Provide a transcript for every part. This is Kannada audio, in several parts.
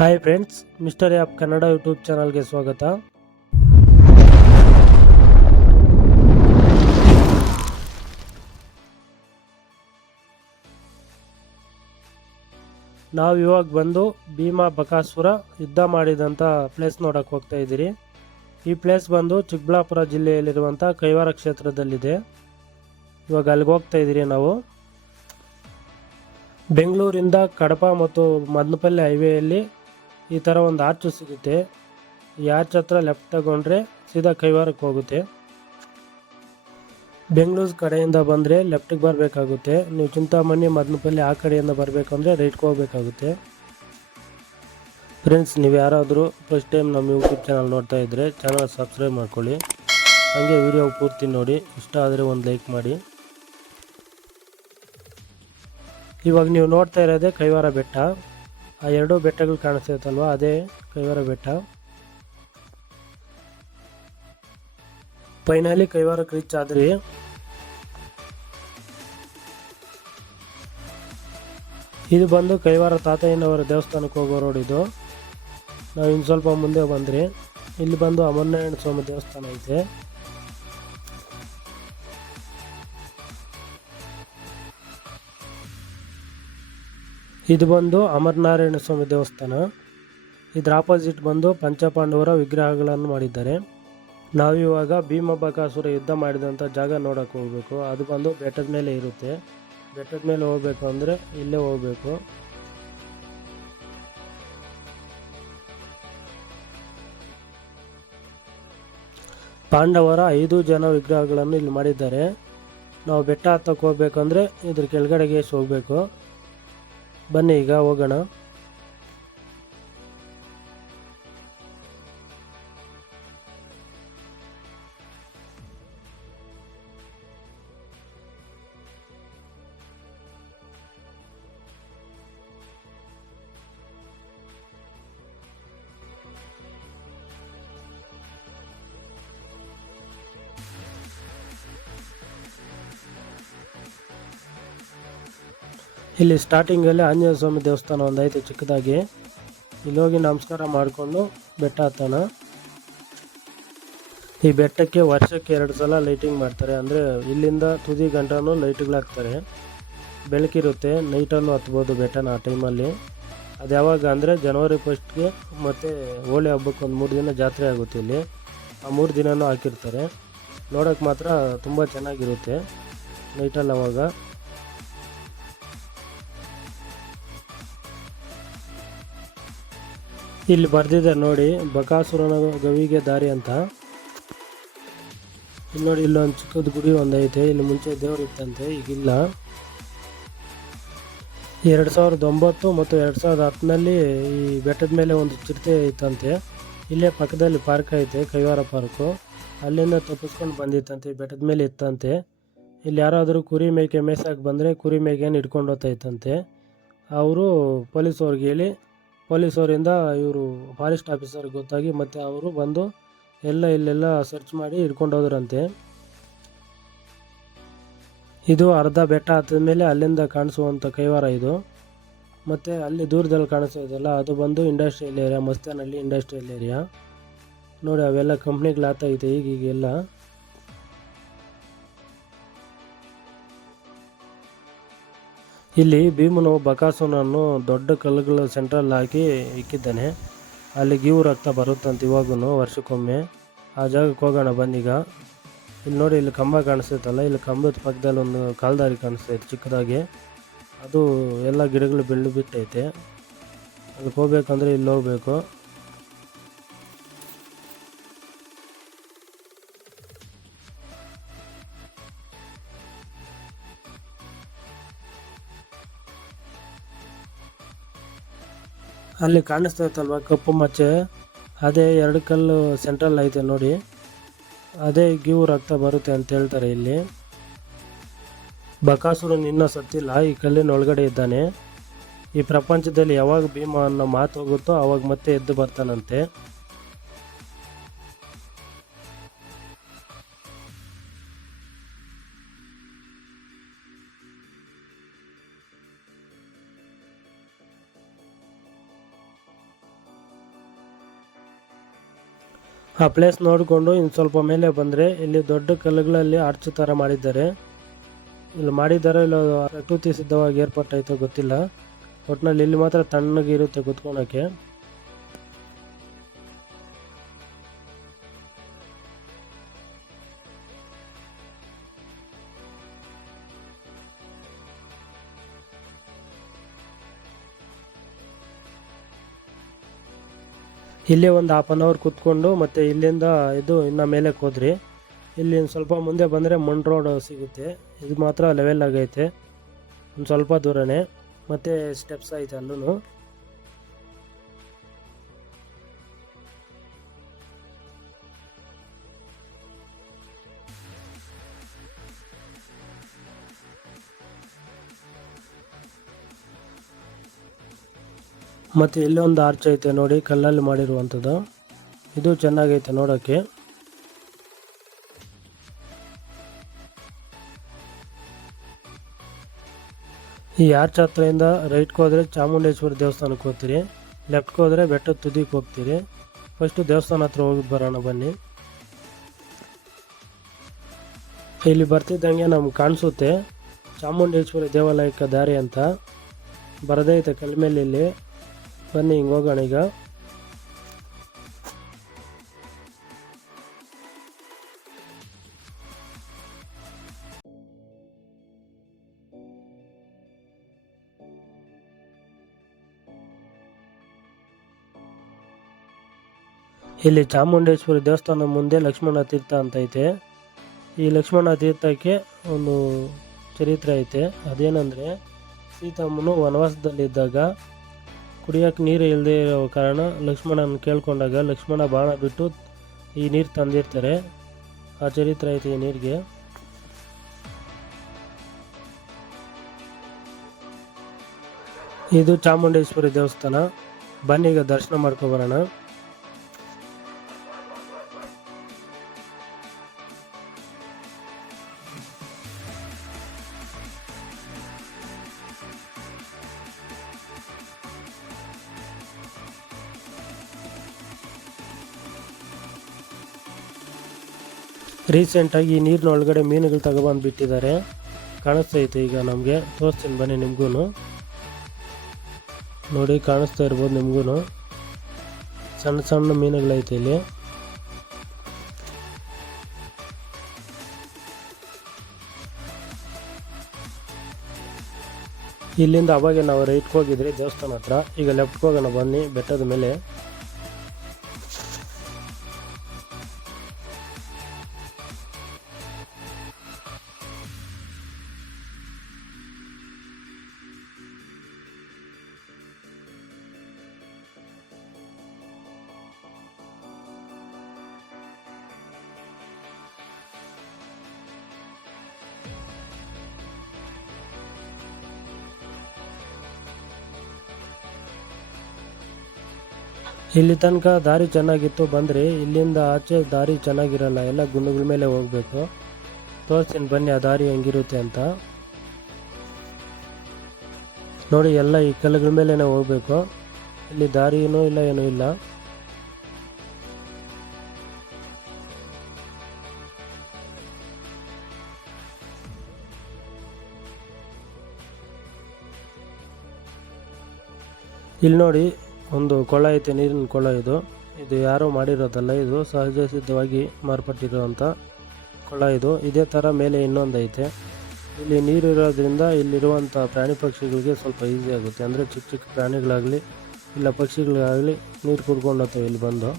Hi friends mister app Kannada YouTube ಚಾನಲ್ಗೆ ಸ್ವಾಗತ. ನಾವು ಇವಾಗ ಬಂದು ಭೀಮಾ ಬಕಾಸುರ ಯುದ್ಧ ಮಾಡಿದಂಥ ಪ್ಲೇಸ್ ನೋಡಕ್ಕೆ ಹೋಗ್ತಾ ಇದ್ದೀರಿ. ಈ ಪ್ಲೇಸ್ ಬಂದು ಚಿಕ್ಕಬಳ್ಳಾಪುರ ಜಿಲ್ಲೆಯಲ್ಲಿರುವಂಥ ಕೈವಾರ ಕ್ಷೇತ್ರದಲ್ಲಿದೆ. ಇವಾಗ ಅಲ್ಲಿಗೆ ಹೋಗ್ತಾ ಇದ್ದೀರಿ ನಾವು. ಬೆಂಗಳೂರಿಂದ ಕಡಪ ಮತ್ತು ಮದ್ನಪಲ್ಲಿ ಹೈವೇಯಲ್ಲಿ ಈ ಥರ ಒಂದು ಆರ್ಚು ಸಿಗುತ್ತೆ. ಈ ಆರ್ಚ್ ಹತ್ರ ಲೆಫ್ಟ್ ತಗೊಂಡ್ರೆ ಸೀದಾ ಕೈವಾರಕ್ಕೆ ಹೋಗುತ್ತೆ. ಬೆಂಗಳೂರು ಕಡೆಯಿಂದ ಬಂದರೆ ಲೆಫ್ಟಿಗೆ ಬರಬೇಕಾಗುತ್ತೆ. ನೀವು ಚಿಂತಾಮಣಿ, ಮದನಪಲ್ಲಿ ಆ ಕಡೆಯಿಂದ ಬರಬೇಕಂದ್ರೆ ರೈಟ್ಗೆ ಹೋಗಬೇಕಾಗುತ್ತೆ. ಫ್ರೆಂಡ್ಸ್ ನೀವು ಯಾರಾದರೂ ಫಸ್ಟ್ ಟೈಮ್ ನಮ್ಮ ಯೂಟ್ಯೂಬ್ ಚಾನಲ್ ನೋಡ್ತಾ ಇದ್ದರೆ ಚಾನಲ್ ಸಬ್ಸ್ಕ್ರೈಬ್ ಮಾಡ್ಕೊಳ್ಳಿ. ಹಾಗೆ ವಿಡಿಯೋ ಪೂರ್ತಿ ನೋಡಿ. ಇಷ್ಟ ಆದರೆ ಒಂದು ಲೈಕ್ ಮಾಡಿ. ಇವಾಗ ನೀವು ನೋಡ್ತಾ ಇರೋದೇ ಕೈವಾರ ಬೆಟ್ಟ. ಆ ಎರಡೂ ಬೆಟ್ಟಗಳು ಕಾಣಿಸ್ತೈತಲ್ವ ಅದೇ ಕೈವಾರ ಬೆಟ್ಟ. ಫೈನಲಿ ಕೈವಾರಕ್ಕೆ ರೀಚ್ ಆದ್ರಿ ಇದು ಬಂದು ಕೈವಾರ ತಾತಯ್ಯನವರ ದೇವಸ್ಥಾನಕ್ಕೆ ಹೋಗೋ ರೋಡ್ ಇದು. ನಾವು ಇನ್ನು ಸ್ವಲ್ಪ ಮುಂದೆ ಬಂದ್ರಿ, ಇಲ್ಲಿ ಬಂದು ಅಮರನಾರಾಯಣ ಸ್ವಾಮಿ ದೇವಸ್ಥಾನ ಐತೆ. ಇದು ಬಂದು ಅಮರನಾರಾಯಣ ಸ್ವಾಮಿ ದೇವಸ್ಥಾನ. ಇದರ ಆಪೋಸಿಟ್ ಬಂದು ಪಂಚಪಾಂಡವರ ವಿಗ್ರಹಗಳನ್ನು ಮಾಡಿದ್ದಾರೆ. ನಾವಿವಾಗ ಭೀಮಬಕಾಸುರ ಯುದ್ಧ ಮಾಡಿದಂಥ ಜಾಗ ನೋಡಕ್ಕೆ ಹೋಗಬೇಕು. ಅದು ಬಂದು ಬೆಟ್ಟದ ಮೇಲೆ ಇರುತ್ತೆ. ಬೆಟ್ಟದ ಮೇಲೆ ಹೋಗಬೇಕು ಅಂದರೆ ಇಲ್ಲೇ ಹೋಗಬೇಕು. ಪಾಂಡವರ ಐದು ಜನ ವಿಗ್ರಹಗಳನ್ನು ಇಲ್ಲಿ ಮಾಡಿದ್ದಾರೆ. ನಾವು ಬೆಟ್ಟ ಹತ್ತಕ್ಕೆ ಹೋಗ್ಬೇಕಂದ್ರೆ ಇದ್ರ ಕೆಳಗಡೆಗೆ ಹೋಗ್ಬೇಕು? ಬನ್ನಿ ಈಗ ಹೋಗೋಣ. ಇಲ್ಲಿ ಸ್ಟಾರ್ಟಿಂಗಲ್ಲಿ ಆಂಜನೇಯ ಸ್ವಾಮಿ ದೇವಸ್ಥಾನ ಒಂದೈತೆ ಚಿಕ್ಕದಾಗಿ. ಇಲ್ಲಿ ಹೋಗಿ ನಮಸ್ಕಾರ ಮಾಡಿಕೊಂಡು ಬೆಟ್ಟ ಹತ್ತೋಣ. ಈ ಬೆಟ್ಟಕ್ಕೆ ವರ್ಷಕ್ಕೆ ಎರಡು ಸಲ ಲೈಟಿಂಗ್ ಮಾಡ್ತಾರೆ. ಅಂದರೆ ಇಲ್ಲಿಂದ ತುದಿ ಗಂಟನೂ ಲೈಟ್ಗಳಾಗ್ತಾರೆ ಬೆಳಕಿರುತ್ತೆ ನೈಟಲ್ಲೂ ಹತ್ಬೋದು ಬೆಟ್ಟನ ಆ ಟೈಮಲ್ಲಿ ಅದು ಯಾವಾಗ ಅಂದರೆ ಜನವರಿ ಫಸ್ಟ್ಗೆ ಮತ್ತು ಹೋಳಿ ಹಬ್ಬಕ್ಕೆ ಒಂದು ಮೂರು ದಿನ ಜಾತ್ರೆ ಆಗುತ್ತೆ ಇಲ್ಲಿ. ಆ ಮೂರು ದಿನವೂ ಹಾಕಿರ್ತಾರೆ. ನೋಡೋಕೆ ಮಾತ್ರ ತುಂಬ ಚೆನ್ನಾಗಿರುತ್ತೆ. ನೈಟಲ್ಲಿ ಅವಾಗ. ಇಲ್ಲಿ ಬರ್ದಿದೆ ನೋಡಿ, ಬಕಾಸುರನ ಗವಿಗೆ ದಾರಿ ಅಂತ. ಇಲ್ಲಿ ನೋಡಿ, ಇಲ್ಲೊಂದು ಚಿಕ್ಕದ ಗುಡಿ ಒಂದೈತೆ, ಇಲ್ಲಿ ಮುಂಚೆ ದೇವರು ಇತ್ತಂತೆ ಈಗಿಲ್ಲ ಎರಡು ಸಾವಿರದ ಒಂಬತ್ತು ಮತ್ತು ಎರಡು ಸಾವಿರದ ಹತ್ತಿನಲ್ಲಿ ಈ ಬೆಟ್ಟದ ಮೇಲೆ ಒಂದು ಚಿರತೆ ಇತ್ತಂತೆ. ಇಲ್ಲೇ ಪಕ್ಕದಲ್ಲಿ ಪಾರ್ಕ್ ಐತೆ, ಕೈವಾರ ಪಾರ್ಕು. ಅಲ್ಲಿಂದ ತಪ್ಪಿಸ್ಕೊಂಡು ಬಂದಿತ್ತಂತೆ ಬೆಟ್ಟದ ಮೇಲೆ ಇತ್ತಂತೆ. ಇಲ್ಲಿ ಯಾರಾದರೂ ಕುರಿ ಮೇಕೆ ಮೇಸಾಕೆ ಬಂದರೆ ಕುರಿ ಮೇಕೆಯನ್ನು ಇಟ್ಕೊಂಡು ಹೋಗ್ತಾ ಇತ್ತಂತೆ. ಅವರು ಪೊಲೀಸವ್ರಿಗೆ ಹೇಳಿ ಪೊಲೀಸವರಿಂದ ಇವರು ಫಾರೆಸ್ಟ್ ಆಫೀಸರ್ ಗೊತ್ತಾಗಿ ಮತ್ತು ಅವರು ಬಂದು ಎಲ್ಲ ಇಲ್ಲೆಲ್ಲ ಸರ್ಚ್ ಮಾಡಿ ಹಿಡ್ಕೊಂಡು ಇದು ಅರ್ಧ ಬೆಟ್ಟ ಹತ್ತಿದ ಮೇಲೆ ಅಲ್ಲಿಂದ ಕಾಣಿಸುವಂಥ ಕೈವಾರ ಇದು. ಮತ್ತು ಅಲ್ಲಿ ದೂರದಲ್ಲಿ ಕಾಣಿಸೋದಲ್ಲ ಅದು ಬಂದು ಇಂಡಸ್ಟ್ರಿಯಲ್ ಏರಿಯಾ ಮಸ್ತಾನಲ್ಲಿ ಇಂಡಸ್ಟ್ರಿಯಲ್ ಏರಿಯಾ ನೋಡಿ, ಅವೆಲ್ಲ ಕಂಪ್ನಿಗಳಾಗ್ತೈತೆ ಈಗೀಗೆಲ್ಲ. ಇಲ್ಲಿ ಭೀಮನು ಬಕಾಸುನನ್ನು ದೊಡ್ಡ ಕಲ್ಲುಗಳ ಸೆಂಟ್ರಲ್ ಹಾಕಿ ಇಕ್ಕಿದ್ದಾನೆ. ಅಲ್ಲಿ ಗೀವು ರಕ್ತ ಬರುತ್ತಂತ ಇವಾಗೂ ವರ್ಷಕ್ಕೊಮ್ಮೆ. ಆ ಜಾಗಕ್ಕೆ ಹೋಗೋಣ ಬಂದೀಗ ಇಲ್ಲಿ ನೋಡಿ, ಇಲ್ಲಿ ಕಂಬ ಕಾಣಿಸ್ತೈತಲ್ಲ, ಇಲ್ಲಿ ಕಂಬದ ಪಕ್ಕದಲ್ಲಿ ಒಂದು ಕಾಲ್ದಾರಿ ಕಾಣಿಸ್ತೈತೆ ಚಿಕ್ಕದಾಗಿ. ಅದು ಎಲ್ಲ ಗಿಡಗಳು ಬೆಳ್ಳು ಬಿಟ್ಟೈತೆ. ಅದಕ್ಕೆ ಹೋಗ್ಬೇಕಂದ್ರೆ ಇಲ್ಲಿ ಹೋಗ್ಬೇಕು. ಅಲ್ಲಿ ಕಾಣಿಸ್ತಾ ಇತ್ತಲ್ವ ಕಪ್ಪು ಮಚ್ಚೆ? ಅದೇ ಎರಡು ಕಲ್ಲು ಸೆಂಟ್ರಲ್ ಐತೆ ನೋಡಿ. ಅದೇ ಗೀವು ರಕ್ತ ಬರುತ್ತೆ ಅಂತ ಹೇಳ್ತಾರೆ ಇಲ್ಲಿ. ಬಕಾಸುರನ್ ನಿನ್ನ ಸತ್ತಿಲ್ಲ, ಈ ಕಲ್ಲಿನ ಒಳಗಡೆ ಇದ್ದಾನೆ. ಈ ಪ್ರಪಂಚದಲ್ಲಿ ಯಾವಾಗ ಭೀಮ ಅನ್ನೋ ಮಾತು ಹೋಗುತ್ತೋ, ಅವಾಗ ಮತ್ತೆ ಎದ್ದು ಬರ್ತಾನಂತೆ. ಆ ಪ್ಲೇಸ್ ನೋಡಿಕೊಂಡು ಇನ್ನು ಸ್ವಲ್ಪ ಮೇಲೆ ಬಂದರೆ ಇಲ್ಲಿ ದೊಡ್ಡ ಕಲ್ಲುಗಳಲ್ಲಿ ಆರ್ಚ್ ಥರ ಮಾಡಿದ್ದಾರೆ. ಇಲ್ಲಿ ಮಾಡಿದ್ದಾರೆ ಇಲ್ಲ, ಪ್ರಕೃತಿ ಸಿದ್ಧವಾಗಿ ಏರ್ಪಟ್ಟಾಯ್ತೋ ಗೊತ್ತಿಲ್ಲ. ಒಟ್ನಲ್ಲಿ ಇಲ್ಲಿ ಮಾತ್ರ ತಣ್ಣಗಿರುತ್ತೆ ಕುತ್ಕೊಳಕ್ಕೆ. ಇಲ್ಲೇ ಒಂದು ಹಾಫ್ ಆನ್ ಅವರ್ ಕುತ್ಕೊಂಡು ಮತ್ತು ಇಲ್ಲಿಂದ ಇದು ಇನ್ನು ಮೇಲೆ ಹೋದ್ರಿ. ಇಲ್ಲಿ ಸ್ವಲ್ಪ ಮುಂದೆ ಬಂದರೆ ಮಣ್ ರೋಡ್ ಸಿಗುತ್ತೆ. ಇದು ಮಾತ್ರ ಲೆವೆಲ್ ಆಗೈತೆ. ಒಂದು ಸ್ವಲ್ಪ ದೂರನೇ. ಮತ್ತೆ ಸ್ಟೆಪ್ಸ್ ಐತೆ ಅಲ್ಲೂ ಮತ್ತು ಒಂದು ಆರ್ಚ್ ಐತೆ ನೋಡಿ, ಕಲ್ಲಲ್ಲಿ ಮಾಡಿರುವಂಥದ್ದು. ಇದು ಚೆನ್ನಾಗೈತೆ ನೋಡೋಕ್ಕೆ. ಈ ಆರ್ಚ್ ಹತ್ರದಿಂದ ರೈಟ್ಗೆ ಹೋದರೆ ಚಾಮುಂಡೇಶ್ವರಿ ದೇವಸ್ಥಾನಕ್ಕೆ ಹೋಗ್ತೀರಿ. ಲೆಫ್ಟ್ಗೆ ಹೋದರೆ ಬೆಟ್ಟದ ತುದಿಗೆ ಹೋಗ್ತೀರಿ. ಫಸ್ಟು ದೇವಸ್ಥಾನ ಹತ್ರ ಹೋಗಿ ಬರೋಣ ಬನ್ನಿ. ಇಲ್ಲಿ ಬರ್ತಿದ್ದಂಗೆ ನಮ್ಗೆ ಕಾಣಿಸುತ್ತೆ. ಚಾಮುಂಡೇಶ್ವರಿ ದೇವಾಲಯಕ್ಕೆ ದಾರಿ ಅಂತ. ಬರದೇ ಐತೆ ಕಲ್ಮೇಲೆ ಇಲ್ಲಿ. ಬನ್ನಿ, ಹಿಂಗೆ ಹೋಗೋಣ ಈಗ. ಇಲ್ಲಿ ಚಾಮುಂಡೇಶ್ವರಿ ದೇವಸ್ಥಾನ ಮುಂದೆ ಲಕ್ಷ್ಮಣ ತೀರ್ಥ ಅಂತ ಐತೆ. ಈ ಲಕ್ಷ್ಮಣ ತೀರ್ಥಕ್ಕೆ ಒಂದು ಚರಿತ್ರೆ ಐತೆ. ಅದೇನೆಂದರೆ ಸೀತಮ್ಮನು ವನವಾಸದಲ್ಲಿದ್ದಾಗ ಕುಡಿಯೋಕೆ ನೀರು ಇಲ್ಲದೆ ಇರೋ ಕಾರಣ ಲಕ್ಷ್ಮಣನ ಕೇಳ್ಕೊಂಡಾಗ ಲಕ್ಷ್ಮಣ ಬಾಣ ಬಿಟ್ಟು ಈ ನೀರು ತಂದಿರ್ತಾರೆ. ಆ ಚರಿತ್ರ ಐತೆ ಈ ನೀರಿಗೆ. ಇದು ಚಾಮುಂಡೇಶ್ವರಿ ದೇವಸ್ಥಾನ. ಬನ್ನಿ ಈಗ ದರ್ಶನ ಮಾಡ್ಕೊಬರೋಣ ರೀಸೆಂಟಾಗಿ ಈ ನೀರಿನ ಒಳಗಡೆ ಮೀನುಗಳು ತಗೊಬಂದು ಬಿಟ್ಟಿದ್ದಾರೆ ಕಾಣಿಸ್ತೈತೆ ಈಗ ನಮಗೆ. ತೋರಿಸ್ತೀನಿ ಬನ್ನಿ ನಿಮಗೂ ನೋಡಿ, ಕಾಣಿಸ್ತಾ ಇರ್ಬೋದು ನಿಮಗೂ ಸಣ್ಣ ಸಣ್ಣ ಮೀನುಗಳೈತೆ ಇಲ್ಲಿ. ಇಲ್ಲಿಂದ ಅವಾಗೆ ನಾವು ರೈಟ್ಗೆ ಹೋಗಿದ್ರಿ, ದೇವಸ್ಥಾನ ಹತ್ರ. ಈಗ ಲೆಫ್ಟ್ಗೆ ಹೋಗೋಣ ಬನ್ನಿ, ಬೆಟ್ಟದ ಮೇಲೆ. ಇಲ್ಲಿ ತನಕ ದಾರಿ ಚೆನ್ನಾಗಿತ್ತು, ಬಂದ್ರಿ. ಇಲ್ಲಿಂದ ಆಚೆ ದಾರಿ ಚೆನ್ನಾಗಿರಲ್ಲ, ಎಲ್ಲ ಗುಂಡುಗಳ ಮೇಲೆ ಹೋಗ್ಬೇಕು. ತೋರಿಸ್ತೀನಿ ಬನ್ನಿ, ಆ ದಾರಿ ಹೆಂಗಿರುತ್ತೆ ಅಂತ. ನೋಡಿ, ಎಲ್ಲ ಈ ಕಲ್ಲುಗಳ ಮೇಲೆನೆ ಹೋಗ್ಬೇಕು. ಇಲ್ಲಿ ದಾರಿಯೂ ಇಲ್ಲ, ಏನೂ ಇಲ್ಲ. ಇಲ್ಲಿ ನೋಡಿ ಒಂದು ಕೊಳ ಐತೆ, ನೀರಿನ ಕೊಳ ಇದು. ಇದು ಯಾರು ಮಾಡಿರೋದಲ್ಲ ಇದು, ಸಹಜ ಸಿದ್ಧವಾಗಿ ಮಾರ್ಪಟ್ಟಿರುವಂಥ ಕೊಳ ಇದು. ಇದೇ ಥರ ಮೇಲೆ ಇನ್ನೊಂದು ಐತೆ. ಇಲ್ಲಿ ನೀರು ಇರೋದ್ರಿಂದ ಇಲ್ಲಿರುವಂಥ ಪ್ರಾಣಿ ಪಕ್ಷಿಗಳಿಗೆ ಸ್ವಲ್ಪ ಈಸಿ ಆಗುತ್ತೆ. ಅಂದರೆ ಚಿಕ್ಕ ಚಿಕ್ಕ ಪ್ರಾಣಿಗಳಾಗಲಿ, ಇಲ್ಲ ಪಕ್ಷಿಗಳಾಗಲಿ ನೀರು ಕುಡ್ಕೊಂಡು ಹೋಗ್ತವೆ ಇಲ್ಲಿ ಬಂದು.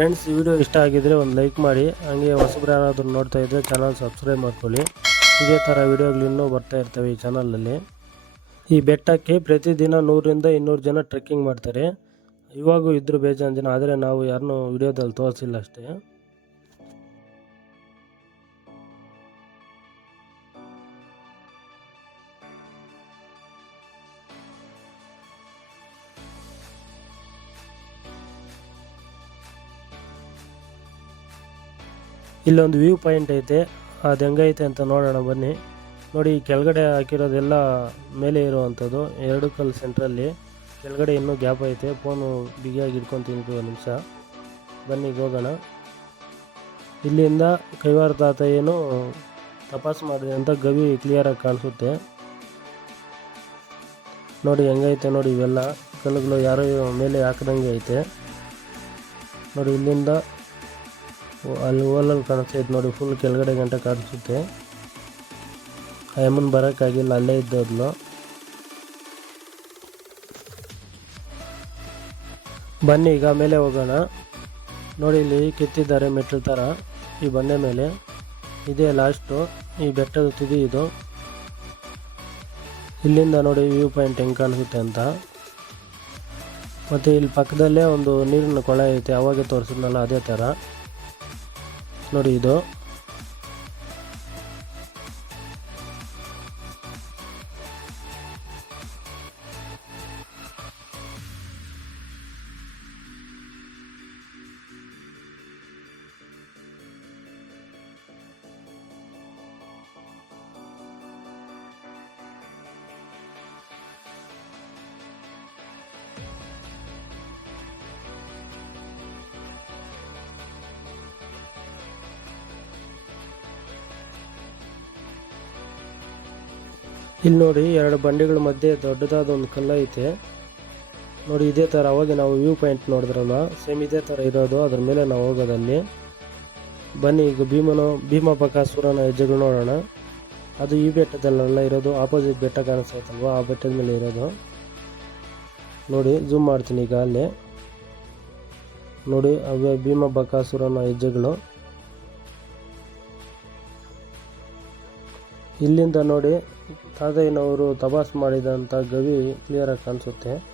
ಫ್ರೆಂಡ್ಸ್ ವಿಡಿಯೋ ಇಷ್ಟ ಆಗಿದ್ರೆ ಒಂದು ಲೈಕ್ ಮಾಡಿ. ಹಂಗೆ ಹೊಸಬ್ರು ಯಾರಾದರೂ ನೋಡ್ತಾ ಇದ್ದರೆ ಚಾನಲ್ ಸಬ್ಸ್ಕ್ರೈಬ್ ಮಾಡ್ಕೊಳ್ಳಿ. ಇದೇ ಥರ ವಿಡಿಯೋಗಳು ಇನ್ನೂ ಬರ್ತಾ ಇರ್ತವೆ ಈ ಚಾನಲಲ್ಲಿ ಈ ಬೆಟ್ಟಕ್ಕೆ ಪ್ರತಿದಿನ ನೂರರಿಂದ ಇನ್ನೂರು ಜನ ಟ್ರೆಕ್ಕಿಂಗ್ ಮಾಡ್ತಾರೆ. ಇವಾಗೂ ಇದ್ದರು ಬೇಜಾನ್ ಜನ, ಆದರೆ ನಾವು ಯಾರನ್ನೂ ವಿಡಿಯೋದಲ್ಲಿ ತೋರಿಸಿಲ್ಲ ಅಷ್ಟೇ. ಇಲ್ಲೊಂದು ವ್ಯೂ ಪಾಯಿಂಟ್ ಐತೆ. ಅದು ಹೆಂಗೈತೆ ಅಂತ ನೋಡೋಣ ಬನ್ನಿ. ನೋಡಿ, ಕೆಳಗಡೆ ಹಾಕಿರೋದೆಲ್ಲ ಮೇಲೆ ಇರುವಂಥದ್ದು. ಎರಡು ಕಲ್ಲು ಸೆಂಟ್ರಲ್ಲಿ. ಕೆಳಗಡೆ ಇನ್ನೂ ಗ್ಯಾಪ್ ಐತೆ. ಫೋನು ಬಿಗಿಯಾಗಿ ಇಟ್ಕೊತೀನಿ ಒಂದು ನಿಮಿಷ. ಬನ್ನಿ, ಹೋಗೋಣ. ಇಲ್ಲಿಂದ ಕೈವಾರ ತಾತ ಏನು ತಪಾಸು ಮಾಡಿದೆ ಅಂತ ಗವಿ ಕ್ಲಿಯರಾಗಿ ಕಾಣಿಸುತ್ತೆ. ನೋಡಿ, ಹೆಂಗೈತೆ ನೋಡಿ ಇವೆಲ್ಲ. ಕಲ್ಲುಗಳು ಯಾರೋ ಮೇಲೆ ಹಾಕ್ದಂಗೆ ಐತೆ. ನೋಡಿ, ಇಲ್ಲಿಂದ ಅಲ್ಲಿ ಕಾಣಿಸ್ತಾ ಇತ್ತು ನೋಡಿ ಫುಲ್ ಕೆಳಗಡೆ ಗಂಟೆ ಕಾಣಿಸುತ್ತೆ. ಆ ಯಮ್ಮನ್ ಬರೋಕ್ಕಾಗಿಲ್ಲ, ಅಲ್ಲೇ ಇದ್ದೋದ್ಲು ಬನ್ನಿ, ಈಗ ಮೇಲೆ ಹೋಗೋಣ. ನೋಡಿ, ಇಲ್ಲಿ ಕೆತ್ತಿದ್ದಾರೆ ಮೆಟ್ಲು ಥರ ಈ ಬಂಡೆ ಮೇಲೆ. ಇದೇ ಲಾಸ್ಟು ಈ ಬೆಟ್ಟದ ತುದಿ ಇದು. ಇಲ್ಲಿಂದ ನೋಡಿ ವ್ಯೂ ಪಾಯಿಂಟ್ ಹೆಂಗೆ ಕಾಣಿಸುತ್ತೆ ಅಂತ. ಮತ್ತು ಇಲ್ಲಿ ಪಕ್ಕದಲ್ಲೇ ಒಂದು ನೀರಿನ ಕೊಳ ಐತೆ, ಅವಾಗೆ ತೋರಿಸಿದ್ನಲ್ಲ, ಅದೇ ಥರ ನೋಡಿ ಇಲ್ಲಿ ನೋಡಿ, ಎರಡು ಬಂಡೆಗಳ ಮಧ್ಯೆ ದೊಡ್ಡದಾದ ಒಂದು ಕಲ್ಲ ಐತೆ. ನೋಡಿ, ಇದೇ ಥರ ಅವಾಗ ನಾವು ವ್ಯೂ ಪಾಯಿಂಟ್ ನೋಡಿದ್ರಲ್ಲ, ಸೇಮ್ ಇದೇ ಥರ ಇರೋದು, ಅದ್ರ ಮೇಲೆ ನಾವು ಹೋಗೋದಲ್ಲಿ ಬನ್ನಿ, ಈಗ ಭೀಮನು ಭೀಮ ಬಕಾಸುರನ ಹೆಜ್ಜೆಗಳು ನೋಡೋಣ. ಅದು ಈ ಬೆಟ್ಟದಲ್ಲೆಲ್ಲ ಇರೋದು, ಆಪೋಸಿಟ್ ಬೆಟ್ಟ ಕಾಣಿಸ್ತೈತಲ್ವ, ಆ ಬೆಟ್ಟದ ಮೇಲೆ ಇರೋದು. ನೋಡಿ ಜೂಮ್ ಮಾಡ್ತೀನಿ ಈಗ ಅಲ್ಲಿ. ನೋಡಿ, ಅವೇ ಭೀಮ ಬಕಾಸುರನ ಹೆಜ್ಜೆಗಳು. ಇಲ್ಲಿಂದ ನೋಡಿ ತಾತಯ್ಯನವರು ತಪಾಸ್ ಮಾಡಿದಂಥ ಗವಿ ಕ್ಲಿಯರಾಗಿ ಕಾಣಿಸುತ್ತೆ.